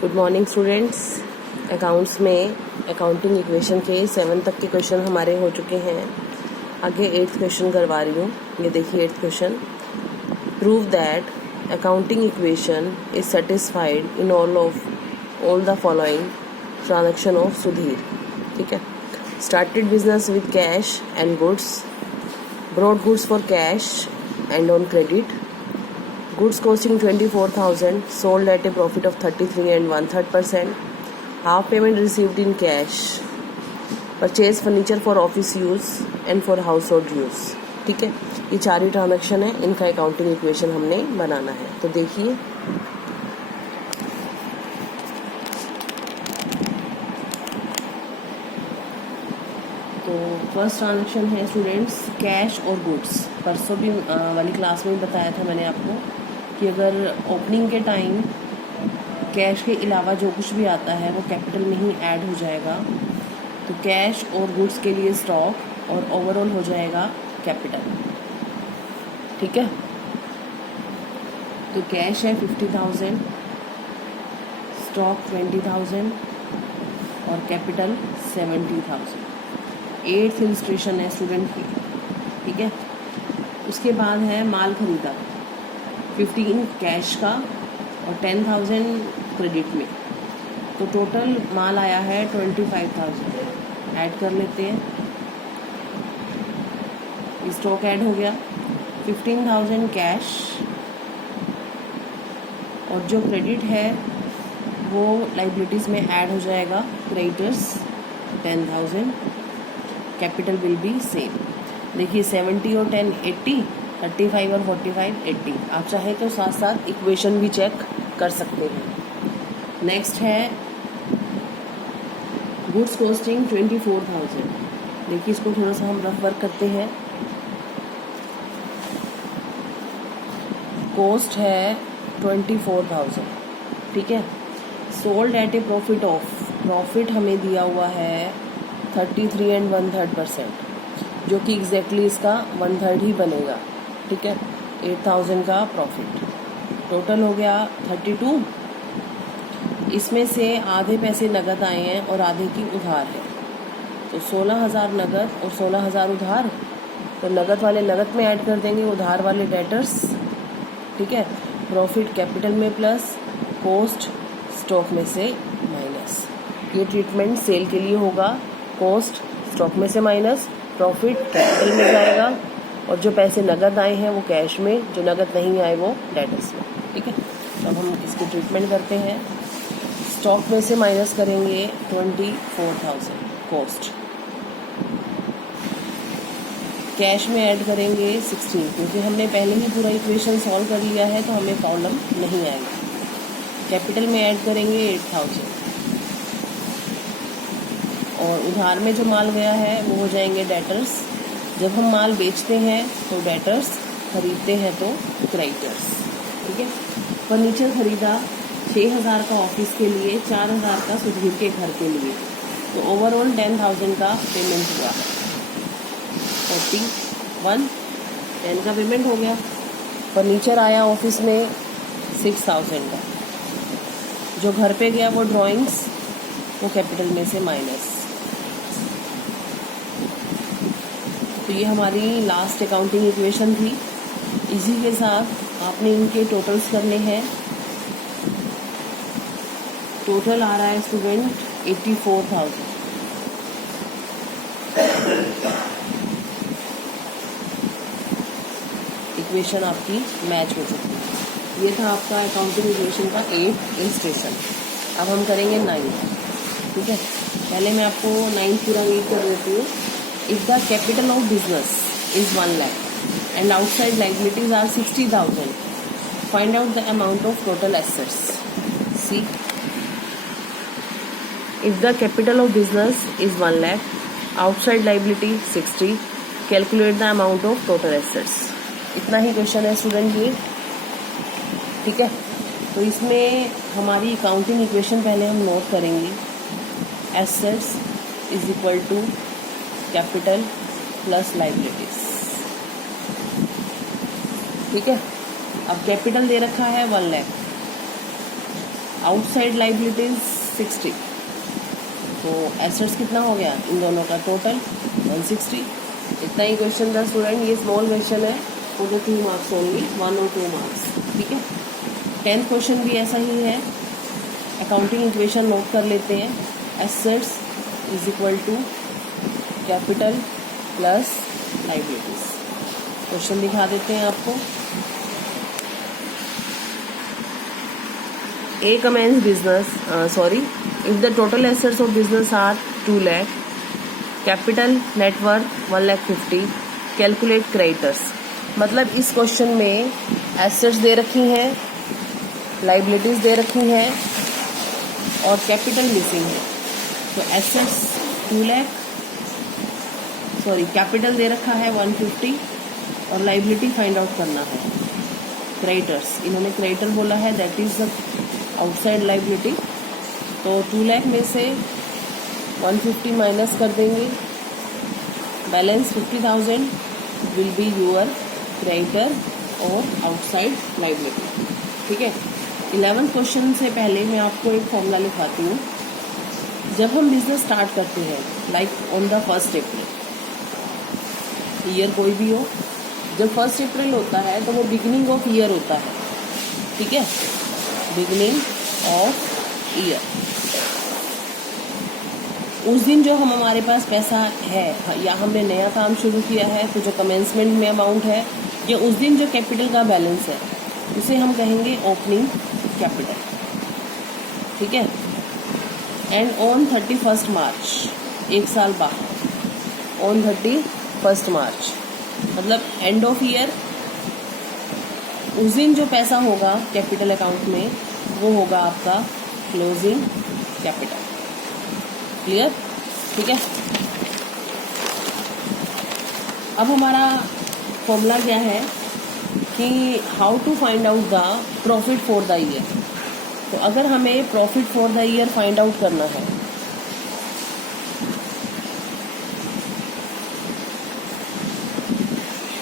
Good morning students. Accounts में accounting equation के 7 तक के क्वेश्चन हमारे हो चुके हैं। आगे 8th क्वेश्चन करवा रही हूँ। ये देखिए 8th question. Prove that accounting equation is satisfied in all the following transaction of Sudhir. ठीक है। Started business with cash and goods, brought goods for cash and on credit, goods costing 24,000 sold at a profit of 33 and 1/3%, half payment received in cash, purchase furniture for office use and for household use। ठीक है, ये 4 ही transaction है, इनका accounting equation हमने बनाना है। तो देखिए तो फर्स्ट ट्रांजेक्शन है स्टूडेंट्स कैश और गुड्स। परसों भी वाली क्लास में बताया था मैंने आपको कि अगर ओपनिंग के टाइम कैश के अलावा जो कुछ भी आता है वो कैपिटल में ही ऐड हो जाएगा, तो कैश और गुड्स के लिए स्टॉक और ओवरऑल हो जाएगा कैपिटल। ठीक है, तो कैश है 50,000, स्टॉक 20,000 और कैपिटल 70,000। 8th इलस्ट्रेशन है स्टूडेंट की। ठीक है, उसके बाद है माल खरीदा 15 कैश का और 10,000 क्रेडिट में, तो टोटल माल आया है 25,000। ऐड कर लेते हैं, स्टॉक ऐड हो गया 15,000 कैश और जो क्रेडिट है वो लाइबिलिटीज़ में ऐड हो जाएगा, creditors 10,000, capital will be same. देखिए 70 और 10 80, 35 और 45 80। आप चाहे तो साथ साथ इक्वेशन भी चेक कर सकते हैं। नेक्स्ट है गुड्स कॉस्टिंग 24,000। देखिए इसको थोड़ा सा हम रफ वर्क करते हैं। कॉस्ट है 24,000। ठीक है, sold at A profit of, profit हमें दिया हुआ है 33 and 1/3%, जो कि एग्जैक्टली इसका 1/3 ही बनेगा। ठीक है, 8,000 का प्रॉफिट, टोटल हो गया 32। इसमें से आधे पैसे नगद आए हैं और आधे की उधार है, तो 16,000 नगद और 16,000 उधार। तो नगद वाले नगद में ऐड कर देंगे, उधार वाले डेटर्स। ठीक है, प्रॉफिट कैपिटल में प्लस, कॉस्ट स्टॉक में से माइनस। ये ट्रीटमेंट सेल के लिए होगा, कॉस्ट स्टॉक में से माइनस, प्रॉफिट कैपिटल में जाएगा और जो पैसे नगद आए हैं वो कैश में, जो नगद नहीं आए वो डेटर्स में। ठीक है, तो अब हम इसकी ट्रीटमेंट करते हैं। स्टॉक में से माइनस करेंगे 24,000 कॉस्ट, कैश में ऐड करेंगे 16, क्योंकि हमने पहले ही पूरा इक्वेशन सॉल्व कर लिया है तो हमें प्रॉब्लम नहीं आएगी। कैपिटल में ऐड करेंगे 8,000 और उधार में जो माल गया है वो हो जाएंगे डेटर्स। जब हम माल बेचते हैं तो डेटर्स, खरीदते हैं तो क्रेडिटर्स। ठीक है, फर्नीचर खरीदा 6,000 का ऑफिस के लिए, 4,000 का सुधीर के घर के लिए, तो ओवरऑल 10,000 का पेमेंट हुआ है। 41 10 का पेमेंट हो गया। फर्नीचर आया ऑफिस में 6,000 का, जो घर पे गया वो ड्राइंग्स, वो कैपिटल में से माइनस। तो ये हमारी लास्ट अकाउंटिंग इक्वेशन थी। इसी के साथ आपने इनके टोटल्स करने हैं। टोटल आ रहा है स्टूडेंट 84,000। इक्वेशन आपकी मैच हो चुकी है। ये था आपका अकाउंटिंग इक्वेशन का 8th इलस्ट्रेशन। अब हम करेंगे 9th। ठीक है, पहले मैं आपको 9th पूरा रीड कर देती हूँ। If the capital of business is 1 lakh and outside liabilities are 60,000, find out the amount of total assets. See, if the capital of business is 1 lakh, outside liability 60, calculate the amount of total assets. इतना ही question है student ये। ठीक है, तो इसमें हमारी accounting equation पहले हम नोट करेंगे। Assets is equal to capital plus liabilities. ठीक है, अब कैपिटल दे रखा है 1 लाख, आउटसाइड लाइबिलिटीज 60, तो एसेट्स कितना हो गया इन दोनों का टोटल 160। इतना ही क्वेश्चन था स्टूडेंट, ये स्मॉल क्वेश्चन है, मुझे 2 मार्क्स ओनली, 1 और 2 मार्क्स, ठीक है। 10th क्वेश्चन भी ऐसा ही है, अकाउंटिंग इक्वेशन नोट कर लेते हैं। Assets is equal to capital plus liabilities. Question दिखा देते हैं आपको। A commence business, if the total assets of business are 2 lakh, capital net worth 1,50,000, calculate creditors। मतलब इस क्वेश्चन में assets दे रखी हैं, liabilities दे रखी हैं और capital मिसिंग है। तो assets 2 lakh, capital दे रखा है 150 और liability फाइंड आउट करना है। क्रेडिटर्स, इन्होंने क्रेडिटर बोला है, that is the outside liability. तो 2 लाख में से 150 माइनस कर देंगे, balance 50,000 will be your creditor और आउटसाइड लाइबिलिटी, ठीक है। 11th क्वेश्चन से पहले मैं आपको एक फॉर्मूला लिखाती हूँ। जब हम बिजनेस स्टार्ट करते हैं, like on the 1 April, year कोई भी हो, जब 1 अप्रैल होता है तो वो बिगिनिंग ऑफ ईयर होता है, ठीक है, बिगिनिंग ऑफ ईयर। उस दिन जो हमारे पास पैसा है या हमने नया काम शुरू किया है, तो जो कमेंसमेंट में अमाउंट है या उस दिन जो कैपिटल का बैलेंस है, उसे हम कहेंगे ओपनिंग कैपिटल, ठीक है। एंड ऑन 31 मार्च, एक साल बाद, ऑन 31 मार्च मतलब एंड ऑफ ईयर, उस दिन जो पैसा होगा कैपिटल अकाउंट में वो होगा आपका क्लोजिंग कैपिटल। क्लियर, ठीक है। अब हमारा फॉर्मूला क्या है कि how to find out the profit for the year. तो अगर हमें profit for the year find out करना है,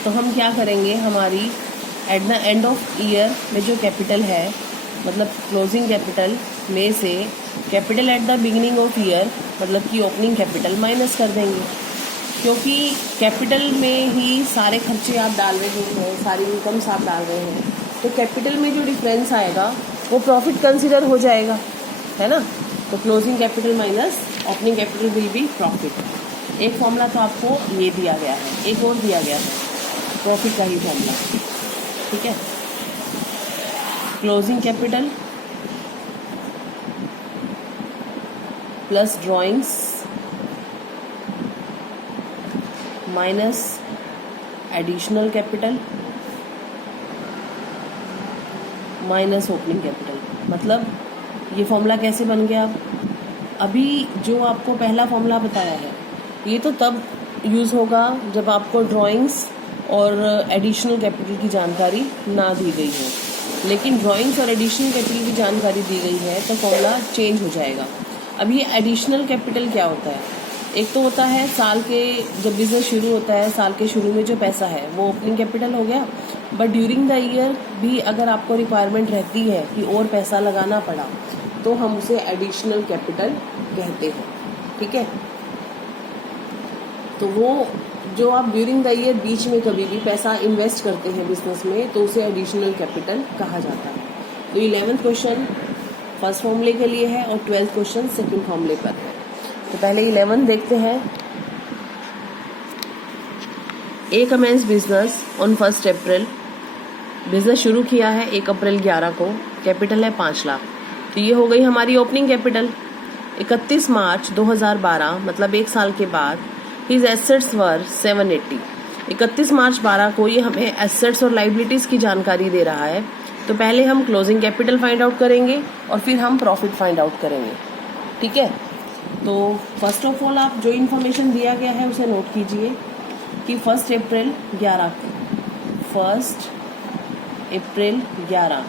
तो हम क्या करेंगे, हमारी at the end of year में जो कैपिटल है, मतलब क्लोजिंग कैपिटल में से capital at the beginning of year मतलब कि ओपनिंग कैपिटल माइनस कर देंगे, क्योंकि कैपिटल में ही सारे खर्चे आप डाल रहे हैं, सारी इनकम्स आप डाल रहे हैं, तो कैपिटल में जो डिफरेंस आएगा वो प्रॉफिट कंसिडर हो जाएगा, है ना। तो closing capital minus opening capital will be profit. एक फॉर्मूला तो आपको ये दिया गया है, एक और दिया गया है प्रॉफिट का ही फॉर्मूला, ठीक है। Closing capital plus drawings minus additional capital minus opening capital. मतलब ये फॉर्मूला कैसे बन गया? अभी जो आपको पहला फॉर्मूला बताया है, ये तो तब यूज़ होगा जब आपको ड्राइंग्स और एडिशनल कैपिटल की जानकारी ना दी गई हो, लेकिन ड्राइंग्स और एडिशनल कैपिटल की जानकारी दी गई है तो फॉर्मूला चेंज हो जाएगा। अब ये एडिशनल कैपिटल क्या होता है? एक तो होता है साल के, जब बिजनेस शुरू होता है, साल के शुरू में जो पैसा है वो ओपनिंग कैपिटल हो गया, बट ड्यूरिंग द ईयर भी अगर आपको रिक्वायरमेंट रहती है कि और पैसा लगाना पड़ा, तो हम उसे एडिशनल कैपिटल कहते हैं, ठीक है। तो वो जो आप ड्यूरिंग द ईयर बीच में कभी भी पैसा इन्वेस्ट करते हैं बिजनेस में, तो उसे एडिशनल कैपिटल कहा जाता है। तो 11th क्वेश्चन फर्स्ट फॉर्मूले के लिए है और 12th क्वेश्चन सेकंड फॉर्मूले पर है। तो पहले 11 देखते हैं। A commences business on 1 April, business शुरू किया है 1 अप्रैल 11 को, कैपिटल है 5 लाख। तो ये हो गई हमारी ओपनिंग कैपिटल। 31 मार्च 2012 मतलब 1 साल के बाद हिज एसेट्स वर 780। 31 मार्च 12 को ये हमें एसेट्स और लाइबिलिटीज की जानकारी दे रहा है। तो पहले हम क्लोजिंग कैपिटल फाइंड आउट करेंगे और फिर हम प्रॉफिट फाइंड आउट करेंगे, ठीक है। तो फर्स्ट ऑफ ऑल आप जो इन्फॉर्मेशन दिया गया है उसे नोट कीजिए कि 1 अप्रैल 11 को, 1 अप्रैल 11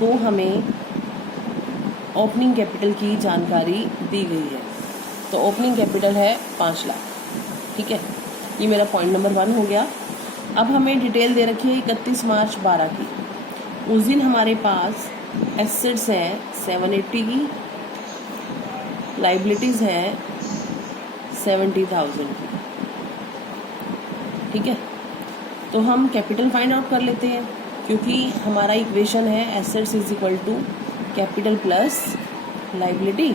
को हमें ओपनिंग कैपिटल की जानकारी दी गई है। तो ओपनिंग कैपिटल है 5 लाख, ठीक है। ये मेरा पॉइंट नंबर 1 हो गया। अब हमें डिटेल दे रखी है 31 मार्च 12 की। उस दिन हमारे पास एसेट्स हैं 780 की, लाइबिलिटीज़ हैं 70,000 की। ठीक है, तो हम कैपिटल फाइंड आउट कर लेते हैं, क्योंकि हमारा इक्वेशन है assets is equal to capital plus liability.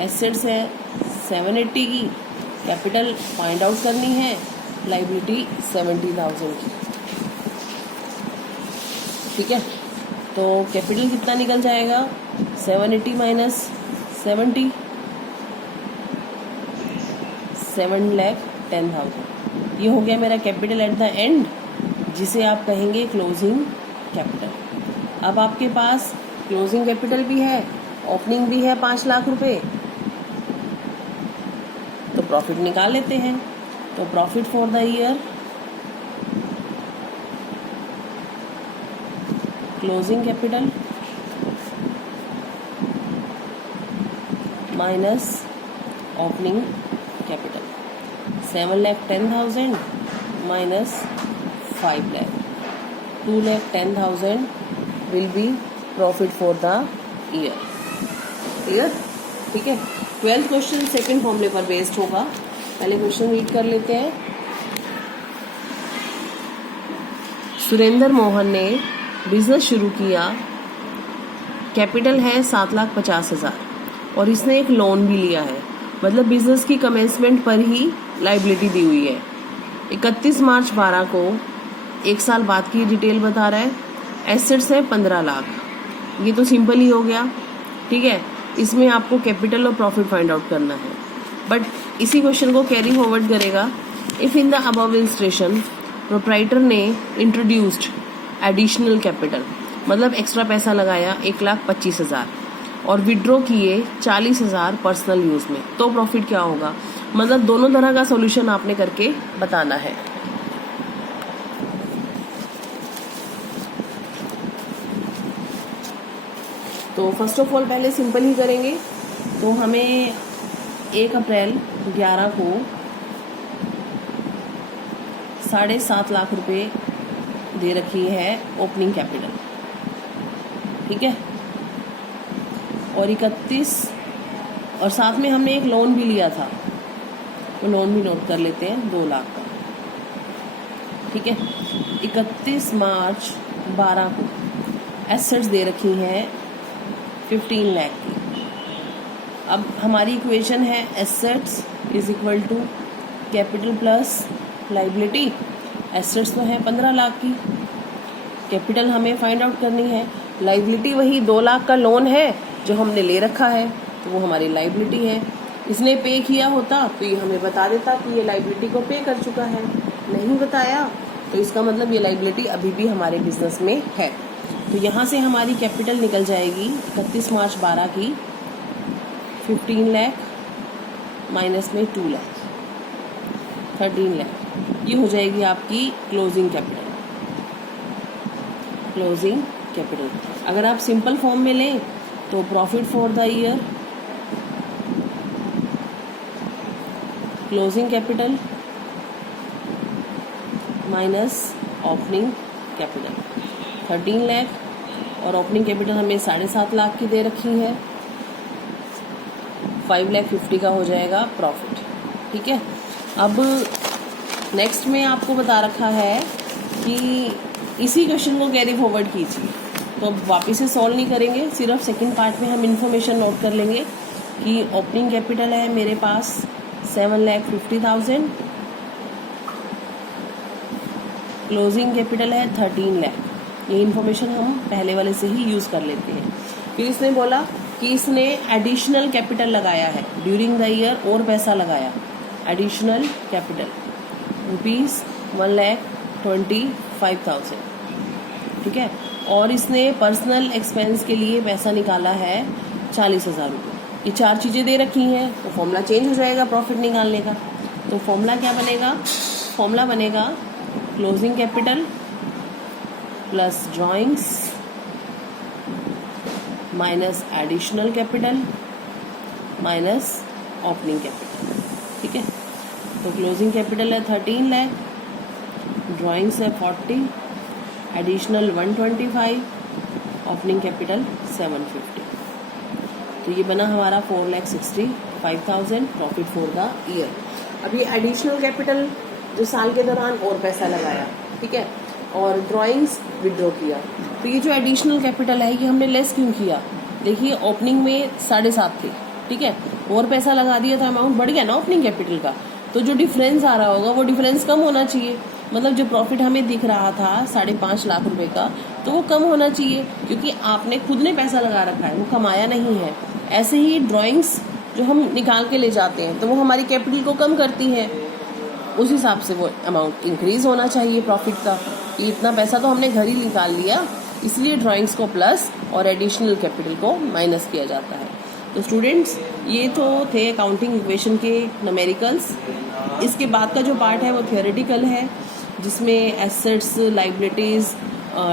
Assets है 780 की, कैपिटल फाइंड आउट करनी है, लाइबिलिटी 70,000 की। ठीक है, तो कैपिटल कितना निकल जाएगा, 780 माइनस 70, 7,10,000। ये हो गया मेरा कैपिटल एट द एंड, जिसे आप कहेंगे क्लोजिंग कैपिटल। अब आपके पास क्लोजिंग कैपिटल भी है, ओपनिंग भी है 5 लाख रुपए, तो प्रॉफिट निकाल लेते हैं। तो profit for the year, closing capital minus opening capital, 7,10,000 minus 5 lakh, 2,10,000 will be profit for the year. Clear? ठीक है, 12th क्वेश्चन सेकंड फॉर्मूले पर बेस्ड होगा। पहले क्वेश्चन रीड कर लेते हैं। सुरेंद्र मोहन ने बिजनेस शुरू किया, कैपिटल है 7,50,000 और इसने एक लोन भी लिया है, मतलब बिजनेस की कमेंसमेंट पर ही लाइबिलिटी दी हुई है। 31 मार्च 12 को, एक साल बाद की डिटेल बता रहा है। एसेट्स है 15 लाख, ये तो सिंपल ही हो गया। ठीक है, इसमें आपको कैपिटल और प्रॉफिट फाइंड आउट करना है, बट इसी क्वेश्चन को कैरी फॉरवर्ड करेगा। If in the above illustration proprietor ने इंट्रोड्यूस्ड एडिशनल कैपिटल, मतलब एक्स्ट्रा पैसा लगाया 1,25,000 और विड्रॉ किए 40,000 पर्सनल यूज में, तो प्रॉफिट क्या होगा। मतलब दोनों तरह का सॉल्यूशन आपने करके बताना है। तो फर्स्ट ऑफ ऑल पहले सिंपल ही करेंगे। तो हमें 1 अप्रैल 11 को 7.5 लाख रुपए दे रखी है ओपनिंग कैपिटल। ठीक है, और 31 और साथ में हमने एक लोन भी लिया था, वो लोन भी नोट कर लेते हैं 2 लाख का। ठीक है, 31 मार्च 12 को एसेट्स दे रखी हैं 15 लाख की। अब हमारी इक्वेशन है assets is equal to capital plus liability. Assets तो है 15 लाख की, कैपिटल हमें फाइंड आउट करनी है, लाइबिलिटी वही 2 लाख का लोन है जो हमने ले रखा है, तो वो हमारी लाइबिलिटी है। इसने पे किया होता तो ये हमें बता देता कि ये लाइबिलिटी को पे कर चुका है, नहीं बताया तो इसका मतलब ये लाइबिलिटी अभी भी हमारे बिजनेस में है। तो यहाँ से हमारी कैपिटल निकल जाएगी 31 मार्च 12 की 15 लाख माइनस में 2 लाख, 13 लाख। ये हो जाएगी आपकी क्लोजिंग कैपिटल। क्लोजिंग कैपिटल अगर आप सिंपल फॉर्म में लें तो profit for the year, closing capital minus opening capital, 13 lakh, और ओपनिंग कैपिटल हमें 7.5 लाख की दे रखी है, 5,50,000 का हो जाएगा प्रॉफिट। ठीक है, अब नेक्स्ट में आपको बता रखा है कि इसी क्वेश्चन को कैरी फॉरवर्ड कीजिए। तो अब वापस से सॉल्व नहीं करेंगे, सिर्फ सेकंड पार्ट में हम इन्फॉर्मेशन नोट कर लेंगे कि ओपनिंग कैपिटल है मेरे पास 7,50,000, क्लोजिंग कैपिटल है 13 लाख। ये इन्फॉर्मेशन हम पहले वाले से ही यूज़ कर लेते हैं। फिर इसने बोला कि इसने एडिशनल कैपिटल लगाया है ड्यूरिंग द ईयर, और पैसा लगाया एडिशनल कैपिटल ₹1,25,000। ठीक है, और इसने पर्सनल एक्सपेंस के लिए पैसा निकाला है 40,000 रुपये। ये 4 चीज़ें दे रखी हैं, तो फॉर्मूला चेंज हो जाएगा प्रॉफिट निकालने का। तो फॉर्मूला क्या बनेगा, फॉर्मूला बनेगा closing capital plus drawings minus additional capital minus opening capital. ठीक है, तो क्लोजिंग कैपिटल है 13 लाख, ड्राइंग्स है 40, एडिशनल 125 ओपनिंग कैपिटल 750। तो ये बना हमारा 4,65,000 प्रॉफिट फॉर द ईयर। अब ये एडिशनल कैपिटल जो साल के दौरान और पैसा लगाया, ठीक है, और ड्राइंग्स विड्रॉ किया। तो ये जो एडिशनल कैपिटल है ये हमने लेस क्यों किया? देखिए ओपनिंग में 7.5 थे, ठीक है, और पैसा लगा दिया तो अमाउंट बढ़ गया ना ओपनिंग कैपिटल का। तो जो डिफरेंस आ रहा होगा वो डिफरेंस कम होना चाहिए। मतलब जो प्रॉफिट हमें दिख रहा था 5.5 लाख रुपए का, तो वो कम होना चाहिए, क्योंकि आपने खुद ने पैसा लगा रखा है, वो कमाया नहीं है। ऐसे ही ड्राइंग्स जो हम निकाल के ले जाते हैं तो वो हमारी कैपिटल को कम करती है, उस हिसाब से वो अमाउंट इंक्रीज होना चाहिए प्रॉफिट का। कि इतना पैसा तो हमने घर ही निकाल लिया, इसलिए ड्राइंग्स को प्लस और एडिशनल कैपिटल को माइनस किया जाता है। तो स्टूडेंट्स ये तो थे अकाउंटिंग इक्वेशन के न्यूमेरिकल्स। इसके बाद का जो पार्ट है वो थियोरेटिकल है, जिसमें एसेट्स, लाइबिलिटीज़,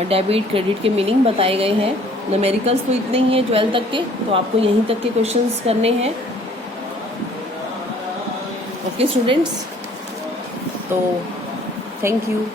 डेबिट, क्रेडिट के मीनिंग बताए गए हैं। न्यूमेरिकल्स तो इतने ही हैं 12 तक के, तो आपको यहीं तक के क्वेश्चंस करने हैं। ओके स्टूडेंट्स, तो थैंक यू।